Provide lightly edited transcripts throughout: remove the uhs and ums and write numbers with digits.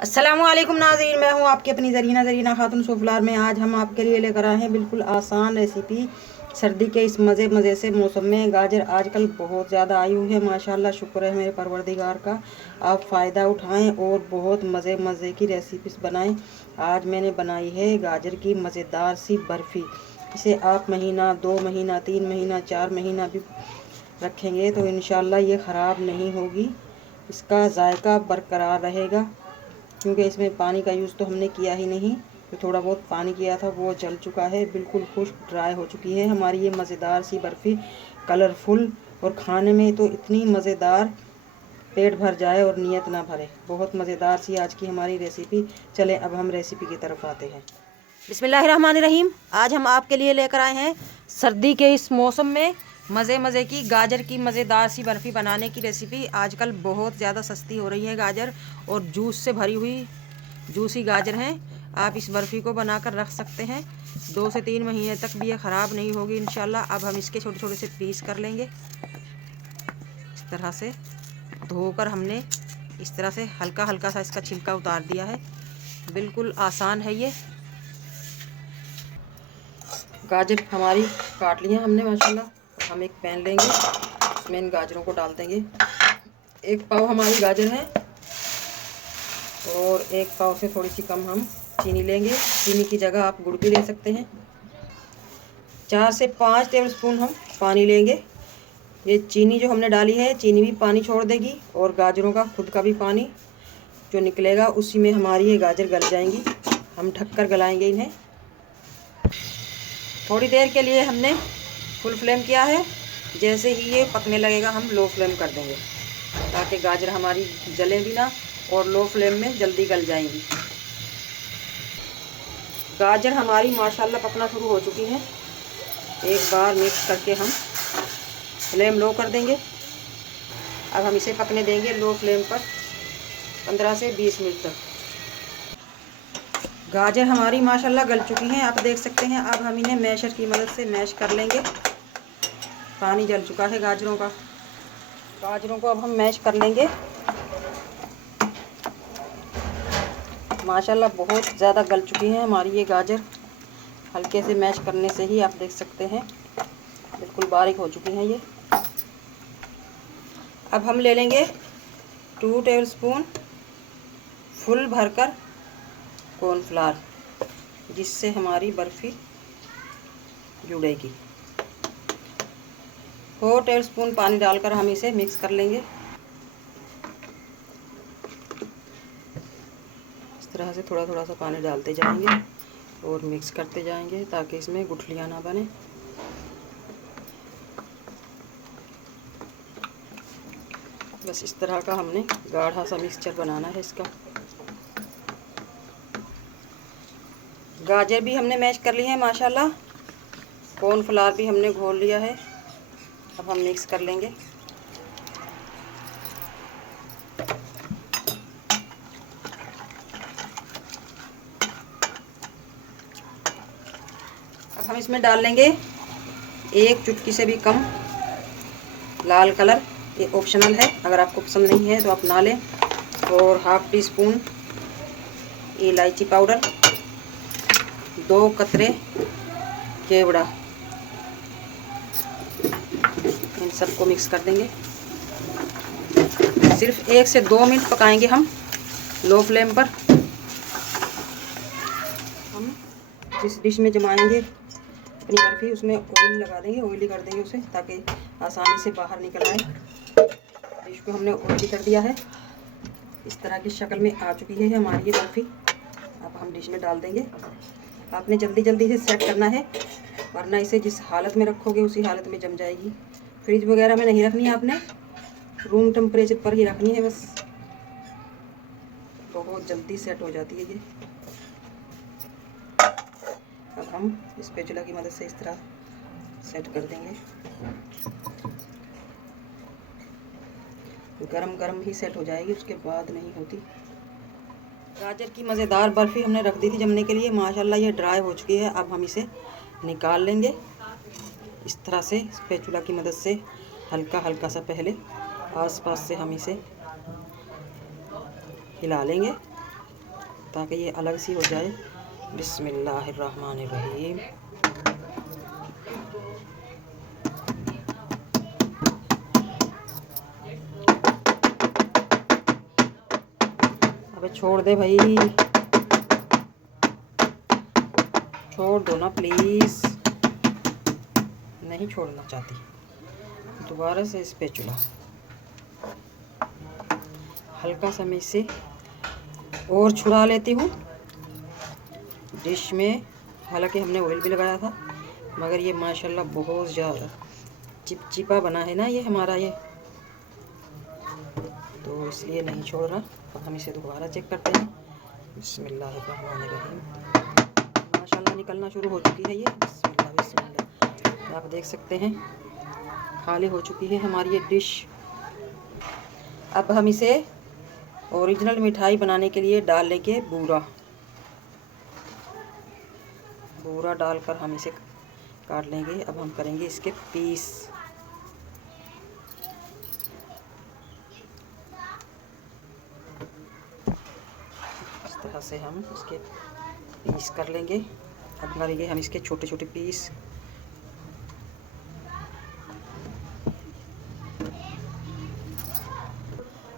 अस्सलामुअलैकुम नाज़रीन, मैं हूँ आपकी अपनी ज़रीना खातून सोफलार में। आज हम आपके लिए लेकर आए हैं बिल्कुल आसान रेसिपी। सर्दी के इस मज़े से मौसम में गाजर आजकल बहुत ज़्यादा आई हुई है। माशाल्लाह, शुक्र है मेरे परवरदिगार का। आप फ़ायदा उठाएं और बहुत मज़े की रेसिपीज़ बनाएं। आज मैंने बनाई है गाजर की मज़ेदार सी बर्फ़ी। इसे आप महीना, 2 महीना, 3 महीना, 4 महीना भी रखेंगे तो इंशाल्लाह ये ख़राब नहीं होगी। इसका जायका बरकरार रहेगा, क्योंकि इसमें पानी का यूज़ तो हमने किया ही नहीं। तो थोड़ा बहुत पानी किया था वो जल चुका है, बिल्कुल खुश्क ड्राई हो चुकी है हमारी ये मज़ेदार सी बर्फ़ी। कलरफुल और खाने में तो इतनी मज़ेदार, पेट भर जाए और नीयत ना भरे। बहुत मज़ेदार सी आज की हमारी रेसिपी। चलें अब हम रेसिपी की तरफ आते हैं। बिस्मिल्लाहिर्रहमानिर्रहीम। आज हम आपके लिए लेकर आए हैं सर्दी के इस मौसम में मज़े की गाजर की मज़ेदार सी बर्फ़ी बनाने की रेसिपी। आजकल बहुत ज़्यादा सस्ती हो रही है गाजर, और जूस से भरी हुई जूसी गाजर हैं। आप इस बर्फ़ी को बनाकर रख सकते हैं, 2 से 3 महीने तक भी ये ख़राब नहीं होगी इंशाल्लाह। अब हम इसके छोटे छोटे से पीस कर लेंगे। इस तरह से धोकर हमने इस तरह से हल्का सा इसका छिलका उतार दिया है। बिल्कुल आसान है ये। गाजर हमारी काट ली है हमने माशाल्लाह। हम एक पैन लेंगे, इसमें इन गाजरों को डाल देंगे। 1 पाव हमारी गाजर है और 1 पाव से थोड़ी सी कम हम चीनी लेंगे। चीनी की जगह आप गुड़ भी ले सकते हैं। 4 से 5 टेबल स्पून हम पानी लेंगे। ये चीनी जो हमने डाली है, चीनी भी पानी छोड़ देगी और गाजरों का खुद का भी पानी जो निकलेगा उसी में हमारी ये गाजर गल जाएंगी। हम ढककर गलाएंगे इन्हें। थोड़ी देर के लिए हमने फुल फ्लेम किया है। जैसे ही ये पकने लगेगा हम लो फ्लेम कर देंगे, ताकि गाजर हमारी जले भी ना और लो फ्लेम में जल्दी गल जाएंगी। गाजर हमारी माशाल्लाह पकना शुरू हो चुकी है। एक बार मिक्स करके हम फ्लेम लो कर देंगे। अब हम इसे पकने देंगे लो फ्लेम पर 15 से 20 मिनट तक। गाजर हमारी माशाल्लाह गल चुकी हैं, आप देख सकते हैं। अब हम इन्हें मैशर की मदद से मैश कर लेंगे। पानी जल चुका है गाजरों का। गाजरों को अब हम मैश कर लेंगे। माशाल्लाह बहुत ज़्यादा गल चुकी हैं हमारी ये गाजर। हल्के से मैश करने से ही आप देख सकते हैं बिल्कुल बारीक हो चुकी हैं ये। अब हम ले लेंगे 2 टेबलस्पून फुल भरकर कॉर्नफ्लावर, जिससे हमारी बर्फ़ी जुड़ेगी। 4 टेबलस्पून पानी डालकर हम इसे मिक्स कर लेंगे। इस तरह से थोड़ा सा पानी डालते जाएंगे और मिक्स करते जाएंगे, ताकि इसमें गुठलियाँ ना बने। बस इस तरह का हमने गाढ़ा सा मिक्सचर बनाना है इसका। गाजर भी हमने मैश कर ली है माशाल्लाह। कॉर्नफ्लावर भी हमने घोल लिया है। अब हम मिक्स कर लेंगे। अब हम इसमें डाल लेंगे 1 चुटकी से भी कम लाल कलर। ये ऑप्शनल है, अगर आपको पसंद नहीं है तो आप ना लें। और ½ टी स्पून इलायची पाउडर, 2 कतरे केवड़ा। इन सबको मिक्स कर देंगे। सिर्फ 1 से 2 मिनट पकाएंगे हम लो फ्लेम पर। हम जिस डिश में जमाएंगे अपनी बर्फ़ी, उसमें ऑयल लगा देंगे, ऑयली कर देंगे उसे, ताकि आसानी से बाहर निकल आए। डिश को हमने ऑयली कर दिया है। इस तरह की शक्ल में आ चुकी है हमारी ये बर्फ़ी। अब हम डिश में डाल देंगे। आपने जल्दी इसे सेट करना है, वरना इसे जिस हालत में रखोगे उसी हालत में जम जाएगी। फ्रिज वगैरह में नहीं रखनी है आपने, रूम टेम्परेचर पर ही रखनी है बस। बहुत जल्दी सेट हो जाती है ये। अब हम स्पैचुला की मदद से इस तरह सेट कर देंगे। गरम ही सेट हो जाएगी, उसके बाद नहीं होती। गाजर की मज़ेदार बर्फ़ी हमने रख दी थी जमने के लिए। माशाल्लाह ये ड्राई हो चुकी है। अब हम इसे निकाल लेंगे इस तरह से स्पैचुला की मदद से। हल्का सा पहले आसपास से हम इसे हिला लेंगे। ताकि ये अलग सी हो जाए। बिस्मिल्लाहिर्रहमानिर्रहीम। अबे छोड़ दे भाई, छोड़ दो ना प्लीज़। नहीं छोड़ना चाहती। दोबारा से स्पैचुला हल्का सा मैं इसे और छुड़ा लेती हूँ डिश में। हालांकि हमने ऑयल भी लगाया था, मगर ये माशाल्लाह बहुत ज़्यादा चिपचिपा बना है ना ये हमारा ये, तो इसलिए नहीं छोड़ रहा। अब हम इसे दोबारा चेक करते हैं। बिस्मिल्लाहिर्रहमानिर्रहीम। माशाल्लाह निकलना शुरू हो चुकी है ये। बिस्मिल्लाह बिस्मिल्लाह। आप देख सकते हैं खाली हो चुकी है हमारी ये डिश। अब हम इसे ओरिजिनल मिठाई बनाने के लिए डाल लेंगे बूरा डालकर हम इसे काट लेंगे। अब हम करेंगे इसके पीस। इस तरह से हम इसके पीस कर लेंगे। अब करेंगे हम इसके छोटे छोटे पीस।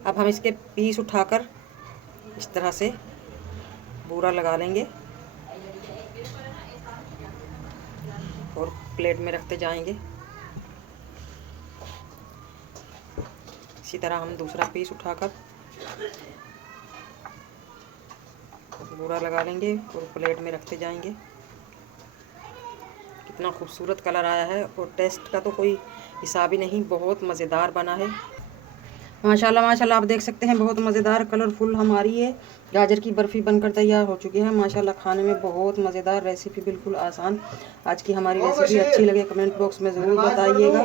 अब हम इसके पीस उठाकर इस तरह से बूरा लगा लेंगे और प्लेट में रखते जाएंगे। इसी तरह हम दूसरा पीस उठाकर बूरा लगा लेंगे और प्लेट में रखते जाएंगे। कितना खूबसूरत कलर आया है और टेस्ट का तो कोई हिसाब ही नहीं, बहुत मज़ेदार बना है। माशाल्लाह माशाल्लाह आप देख सकते हैं बहुत मज़ेदार कलरफुल हमारी ये गाजर की बर्फ़ी बनकर तैयार हो चुकी है। माशाल्लाह खाने में बहुत मज़ेदार रेसिपी, बिल्कुल आसान। आज की हमारी रेसिपी अच्छी लगे कमेंट बॉक्स में ज़रूर बताइएगा।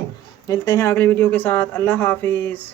मिलते हैं अगले वीडियो के साथ। अल्लाह हाफिज़।